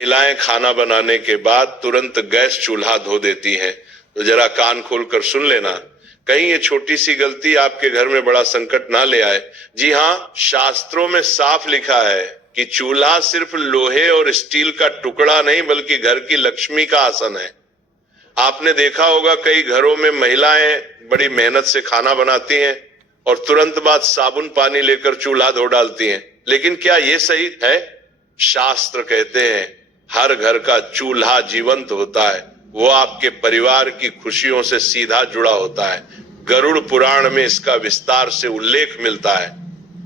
महिलाएं खाना बनाने के बाद तुरंत गैस चूल्हा धो देती हैं, तो जरा कान खोलकर सुन लेना, कहीं ये छोटी सी गलती आपके घर में बड़ा संकट ना ले आए। जी हाँ, शास्त्रों में साफ लिखा है कि चूल्हा सिर्फ लोहे और स्टील का टुकड़ा नहीं बल्कि घर की लक्ष्मी का आसन है। आपने देखा होगा कई घरों में महिलाएं बड़ी मेहनत से खाना बनाती हैं और तुरंत बाद साबुन पानी लेकर चूल्हा धो डालती हैं, लेकिन क्या ये सही है? शास्त्र कहते हैं हर घर का चूल्हा जीवंत होता है, वो आपके परिवार की खुशियों से सीधा जुड़ा होता है। गरुड़ पुराण में इसका विस्तार से उल्लेख मिलता है।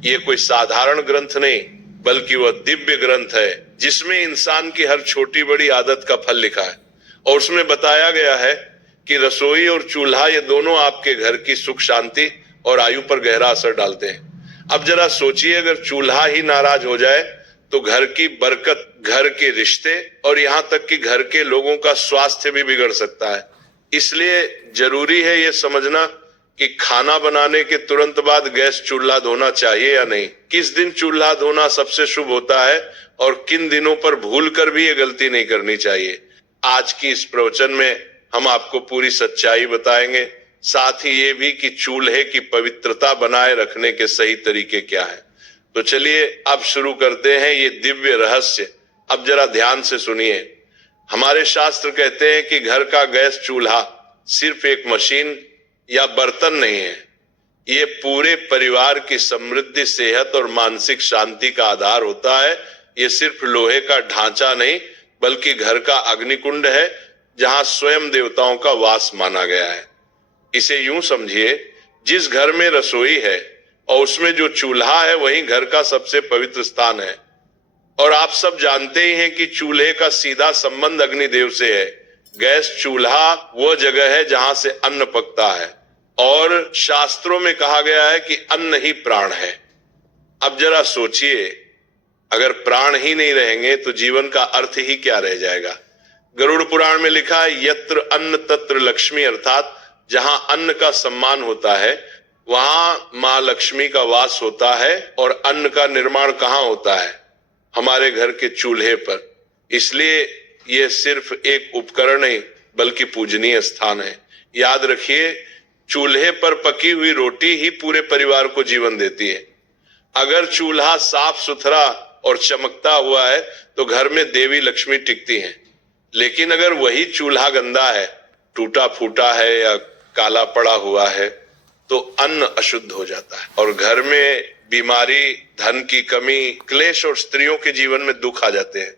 ये कोई साधारण ग्रंथ नहीं बल्कि वह दिव्य ग्रंथ है जिसमें इंसान की हर छोटी बड़ी आदत का फल लिखा है, और उसमें बताया गया है कि रसोई और चूल्हा ये दोनों आपके घर की सुख शांति और आयु पर गहरा असर डालते हैं। अब जरा सोचिए, अगर चूल्हा ही नाराज हो जाए तो घर की बरकत, घर के रिश्ते और यहाँ तक कि घर के लोगों का स्वास्थ्य भी बिगड़ सकता है। इसलिए जरूरी है ये समझना कि खाना बनाने के तुरंत बाद गैस चूल्हा धोना चाहिए या नहीं, किस दिन चूल्हा धोना सबसे शुभ होता है और किन दिनों पर भूलकर भी ये गलती नहीं करनी चाहिए। आज की इस प्रवचन में हम आपको पूरी सच्चाई बताएंगे, साथ ही ये भी कि चूल्हे की पवित्रता बनाए रखने के सही तरीके क्या है। तो चलिए अब शुरू करते हैं ये दिव्य रहस्य। अब जरा ध्यान से सुनिए। हमारे शास्त्र कहते हैं कि घर का गैस चूल्हा सिर्फ एक मशीन या बर्तन नहीं है, ये पूरे परिवार की समृद्धि, सेहत और मानसिक शांति का आधार होता है। ये सिर्फ लोहे का ढांचा नहीं बल्कि घर का अग्निकुंड है जहां स्वयं देवताओं का वास माना गया है। इसे यूं समझिए, जिस घर में रसोई है और उसमें जो चूल्हा है वही घर का सबसे पवित्र स्थान है। और आप सब जानते ही हैं कि चूल्हे का सीधा संबंध अग्निदेव से है। गैस चूल्हा वो जगह है जहां से अन्न पकता है, और शास्त्रों में कहा गया है कि अन्न ही प्राण है। अब जरा सोचिए, अगर प्राण ही नहीं रहेंगे तो जीवन का अर्थ ही क्या रह जाएगा। गरुड़ पुराण में लिखा है, यत्र अन्न तत्र लक्ष्मी, अर्थात जहां अन्न का सम्मान होता है वहां मां लक्ष्मी का वास होता है। और अन्न का निर्माण कहां होता है? हमारे घर के चूल्हे पर। इसलिए यह सिर्फ एक उपकरण नहीं बल्कि पूजनीय स्थान है। याद रखिए, चूल्हे पर पकी हुई रोटी ही पूरे परिवार को जीवन देती है। अगर चूल्हा साफ सुथरा और चमकता हुआ है तो घर में देवी लक्ष्मी टिकती हैं। लेकिन अगर वही चूल्हा गंदा है, टूटा फूटा है या काला पड़ा हुआ है तो अन्न अशुद्ध हो जाता है और घर में बीमारी, धन की कमी, क्लेश और स्त्रियों के जीवन में दुख आ जाते हैं।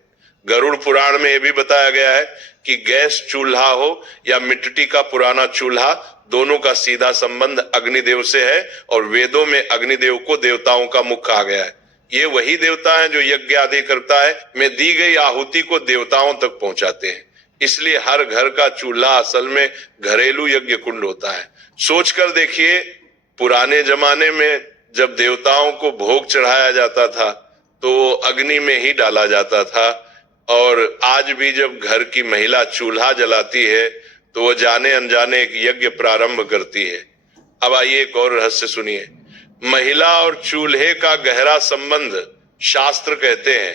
गरुड़ पुराण में यह भी बताया गया है कि गैस चूल्हा हो या मिट्टी का पुराना चूल्हा, दोनों का सीधा संबंध अग्निदेव से है। और वेदों में अग्निदेव को देवताओं का मुख कहा गया है। ये वही देवता है जो यज्ञ आदि करता है, में दी गई आहुति को देवताओं तक पहुंचाते हैं। इसलिए हर घर का चूल्हा असल में घरेलू यज्ञ कुंड होता है। सोचकर देखिए, पुराने जमाने में जब देवताओं को भोग चढ़ाया जाता था तो अग्नि में ही डाला जाता था, और आज भी जब घर की महिला चूल्हा जलाती है तो वह जाने अनजाने एक यज्ञ प्रारंभ करती है। अब आइए एक और रहस्य सुनिए। महिला और चूल्हे का गहरा संबंध, शास्त्र कहते हैं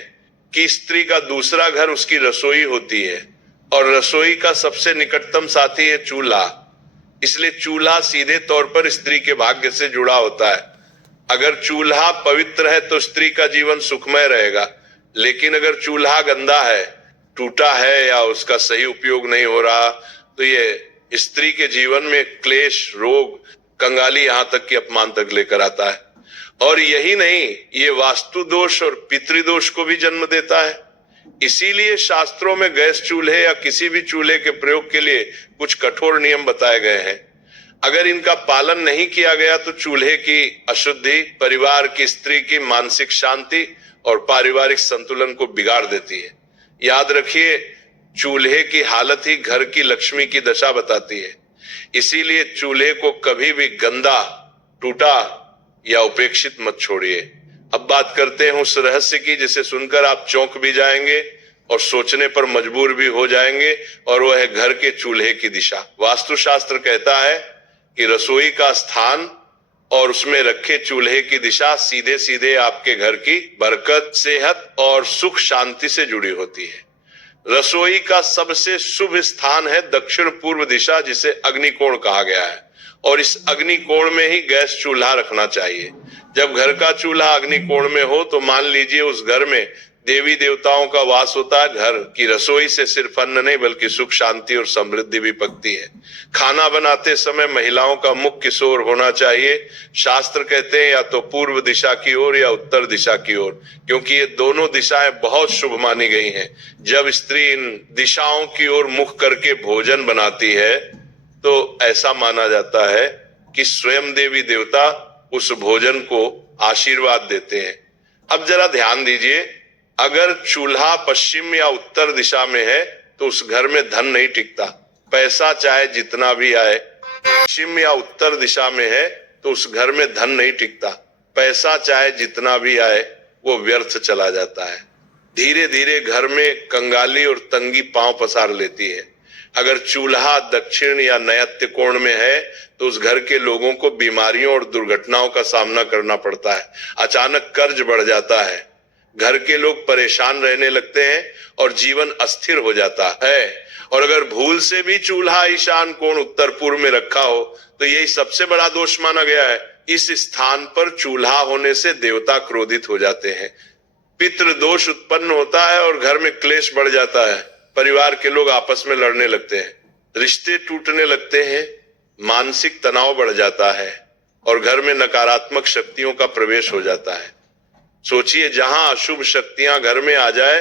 कि स्त्री का दूसरा घर उसकी रसोई होती है और रसोई का सबसे निकटतम साथी है चूल्हा। इसलिए चूल्हा सीधे तौर पर स्त्री के भाग्य से जुड़ा होता है। अगर चूल्हा पवित्र है तो स्त्री का जीवन सुखमय रहेगा, लेकिन अगर चूल्हा गंदा है, टूटा है या उसका सही उपयोग नहीं हो रहा तो ये स्त्री के जीवन में क्लेश, रोग, कंगाली, यहां तक कि अपमान तक लेकर आता है। और यही नहीं, ये वास्तु दोष और पितृदोष को भी जन्म देता है। इसीलिए शास्त्रों में गैस चूल्हे या किसी भी चूल्हे के प्रयोग के लिए कुछ कठोर नियम बताए गए हैं। अगर इनका पालन नहीं किया गया तो चूल्हे की अशुद्धि परिवार की, स्त्री की मानसिक शांति और पारिवारिक संतुलन को बिगाड़ देती है। याद रखिए, चूल्हे की हालत ही घर की लक्ष्मी की दशा बताती है। इसीलिए चूल्हे को कभी भी गंदा, टूटा या उपेक्षित मत छोड़िए। अब बात करते हैं उस रहस्य की जिसे सुनकर आप चौंक भी जाएंगे और सोचने पर मजबूर भी हो जाएंगे, और वह है घर के चूल्हे की दिशा। वास्तुशास्त्र कहता है कि रसोई का स्थान और उसमें रखे चूल्हे की दिशा सीधे सीधे आपके घर की बरकत, सेहत और सुख शांति से जुड़ी होती है। रसोई का सबसे शुभ स्थान है दक्षिण पूर्व दिशा, जिसे अग्निकोण कहा गया है, और इस अग्निकोण में ही गैस चूल्हा रखना चाहिए। जब घर का चूल्हा अग्निकोण में हो तो मान लीजिए उस घर में देवी देवताओं का वास होता है। घर की रसोई से सिर्फ अन्न नहीं बल्कि सुख शांति और समृद्धि भी पकती है। खाना बनाते समय महिलाओं का मुख किस ओर होना चाहिए? शास्त्र कहते हैं या तो पूर्व दिशा की ओर या उत्तर दिशा की ओर, क्योंकि ये दोनों दिशाएं बहुत शुभ मानी गई हैं। जब स्त्री इन दिशाओं की ओर मुख करके भोजन बनाती है तो ऐसा माना जाता है कि स्वयं देवी देवता उस भोजन को आशीर्वाद देते हैं। अब जरा ध्यान दीजिए, अगर चूल्हा पश्चिम या उत्तर दिशा में है तो उस घर में धन नहीं टिकता। पैसा चाहे जितना भी आए, पश्चिम या उत्तर दिशा में है तो उस घर में धन नहीं टिकता। पैसा चाहे जितना भी आए वो व्यर्थ चला जाता है। धीरे धीरे घर में कंगाली और तंगी पांव पसार लेती है। अगर चूल्हा दक्षिण या नैऋत्य कोण में है तो उस घर के लोगों को बीमारियों और दुर्घटनाओं का सामना करना पड़ता है। अचानक कर्ज बढ़ जाता है, घर के लोग परेशान रहने लगते हैं और जीवन अस्थिर हो जाता है। और अगर भूल से भी चूल्हा ईशान कोण उत्तर पूर्व में रखा हो तो यही सबसे बड़ा दोष माना गया है। इस स्थान पर चूल्हा होने से देवता क्रोधित हो जाते हैं, पितृ दोष उत्पन्न होता है और घर में क्लेश बढ़ जाता है। परिवार के लोग आपस में लड़ने लगते हैं, रिश्ते टूटने लगते हैं, मानसिक तनाव बढ़ जाता है और घर में नकारात्मक शक्तियों का प्रवेश हो जाता है। सोचिए, जहां अशुभ शक्तियां घर में आ जाए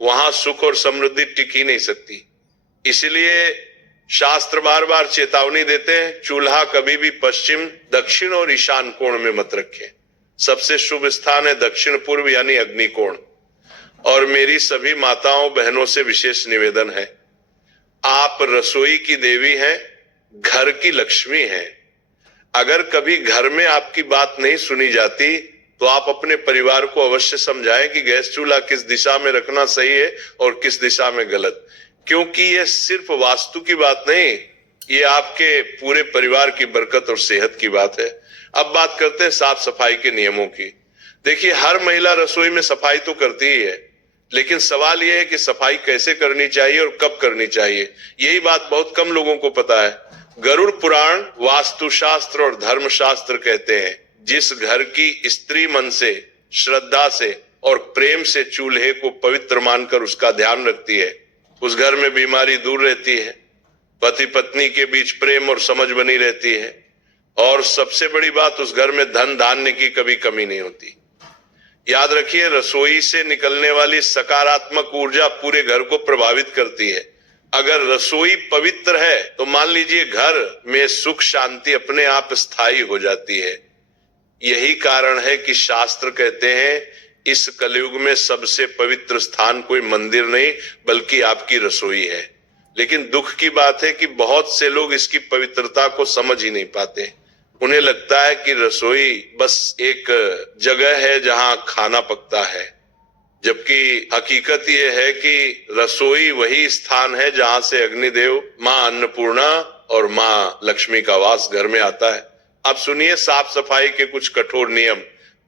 वहां सुख और समृद्धि टिक ही नहीं सकती। इसलिए शास्त्र बार बार चेतावनी देते हैं, चूल्हा कभी भी पश्चिम, दक्षिण और ईशान कोण में मत रखें। सबसे शुभ स्थान है दक्षिण पूर्व यानी अग्निकोण। और मेरी सभी माताओं बहनों से विशेष निवेदन है, आप रसोई की देवी हैं, घर की लक्ष्मी हैं। अगर कभी घर में आपकी बात नहीं सुनी जाती तो आप अपने परिवार को अवश्य समझाएं कि गैस चूल्हा किस दिशा में रखना सही है और किस दिशा में गलत, क्योंकि ये सिर्फ वास्तु की बात नहीं, ये आपके पूरे परिवार की बरकत और सेहत की बात है। अब बात करते हैं साफ सफाई के नियमों की। देखिए, हर महिला रसोई में सफाई तो करती ही है, लेकिन सवाल यह है कि सफाई कैसे करनी चाहिए और कब करनी चाहिए, यही बात बहुत कम लोगों को पता है। गरुड़ पुराण, वास्तुशास्त्र और धर्मशास्त्र कहते हैं, जिस घर की स्त्री मन से, श्रद्धा से और प्रेम से चूल्हे को पवित्र मानकर उसका ध्यान रखती है, उस घर में बीमारी दूर रहती है, पति पत्नी के बीच प्रेम और समझ बनी रहती है, और सबसे बड़ी बात, उस घर में धन धान्य की कभी कमी नहीं होती। याद रखिए, रसोई से निकलने वाली सकारात्मक ऊर्जा पूरे घर को प्रभावित करती है। अगर रसोई पवित्र है तो मान लीजिए घर में सुख शांति अपने आप स्थायी हो जाती है। यही कारण है कि शास्त्र कहते हैं, इस कलयुग में सबसे पवित्र स्थान कोई मंदिर नहीं बल्कि आपकी रसोई है। लेकिन दुख की बात है कि बहुत से लोग इसकी पवित्रता को समझ ही नहीं पाते। उन्हें लगता है कि रसोई बस एक जगह है जहां खाना पकता है, जबकि हकीकत यह है कि रसोई वही स्थान है जहां से अग्निदेव, मां अन्नपूर्णा और मां लक्ष्मी का वास घर में आता है। अब सुनिए साफ सफाई के कुछ कठोर नियम।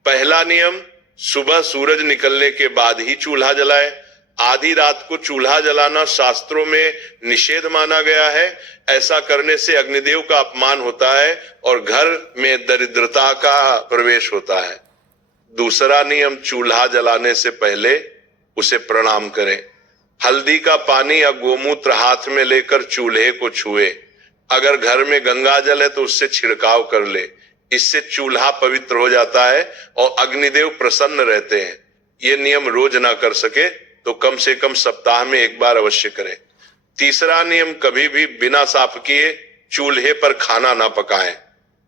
पहला नियम, सुबह सूरज निकलने के बाद ही चूल्हा जलाए। आधी रात को चूल्हा जलाना शास्त्रों में निषेध माना गया है। ऐसा करने से अग्निदेव का अपमान होता है और घर में दरिद्रता का प्रवेश होता है। दूसरा नियम, चूल्हा जलाने से पहले उसे प्रणाम करें। हल्दी का पानी या गोमूत्र हाथ में लेकर चूल्हे को छुए। अगर घर में गंगा जल है तो उससे छिड़काव कर ले। इससे चूल्हा पवित्र हो जाता है और अग्निदेव प्रसन्न रहते हैं। ये नियम रोज ना कर सके तो कम से कम सप्ताह में एक बार अवश्य करें। तीसरा नियम, कभी भी बिना साफ किए चूल्हे पर खाना ना पकाएं।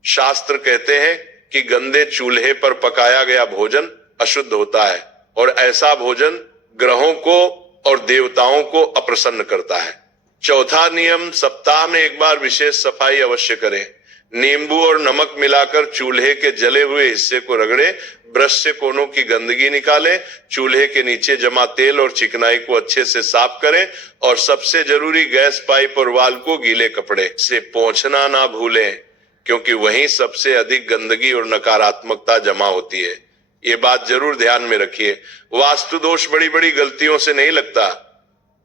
शास्त्र कहते हैं कि गंदे चूल्हे पर पकाया गया भोजन अशुद्ध होता है और ऐसा भोजन ग्रहों को और देवताओं को अप्रसन्न करता है। चौथा नियम, सप्ताह में एक बार विशेष सफाई अवश्य करें। नींबू और नमक मिलाकर चूल्हे के जले हुए हिस्से को रगड़े, ब्रश से कोनों की गंदगी निकालें, चूल्हे के नीचे जमा तेल और चिकनाई को अच्छे से साफ करें और सबसे जरूरी, गैस पाइप और वाल को गीले कपड़े से पोंछना ना भूलें, क्योंकि वहीं सबसे अधिक गंदगी और नकारात्मकता जमा होती है। ये बात जरूर ध्यान में रखिए। वास्तु दोष बड़ी बड़ी गलतियों से नहीं लगता,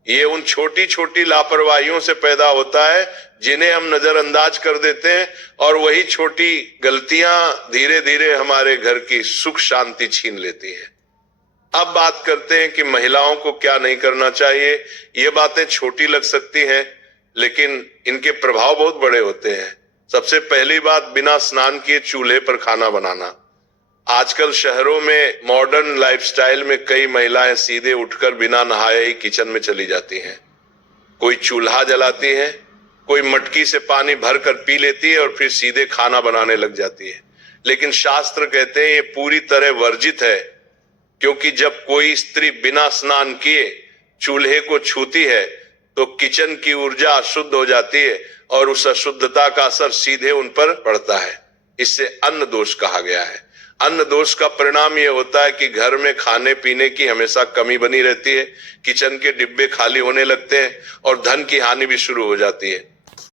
ये उन छोटी छोटी लापरवाहियों से पैदा होता है जिन्हें हम नजरअंदाज कर देते हैं, और वही छोटी गलतियां धीरे धीरे हमारे घर की सुख शांति छीन लेती हैं। अब बात करते हैं कि महिलाओं को क्या नहीं करना चाहिए। ये बातें छोटी लग सकती हैं, लेकिन इनके प्रभाव बहुत बड़े होते हैं। सबसे पहली बात, बिना स्नान किए चूल्हे पर खाना बनाना। आजकल शहरों में मॉडर्न लाइफस्टाइल में कई महिलाएं सीधे उठकर बिना नहाए ही किचन में चली जाती हैं। कोई चूल्हा जलाती है, कोई मटकी से पानी भरकर पी लेती है और फिर सीधे खाना बनाने लग जाती है। लेकिन शास्त्र कहते हैं ये पूरी तरह वर्जित है, क्योंकि जब कोई स्त्री बिना स्नान किए चूल्हे को छूती है तो किचन की ऊर्जा अशुद्ध हो जाती है और उस अशुद्धता का असर सीधे उन पर पड़ता है। इससे अन्न दोष कहा गया है। अन्न दोष का परिणाम यह होता है कि घर में खाने पीने की हमेशा कमी बनी रहती है, किचन के डिब्बे खाली होने लगते हैं और धन की हानि भी शुरू हो जाती है।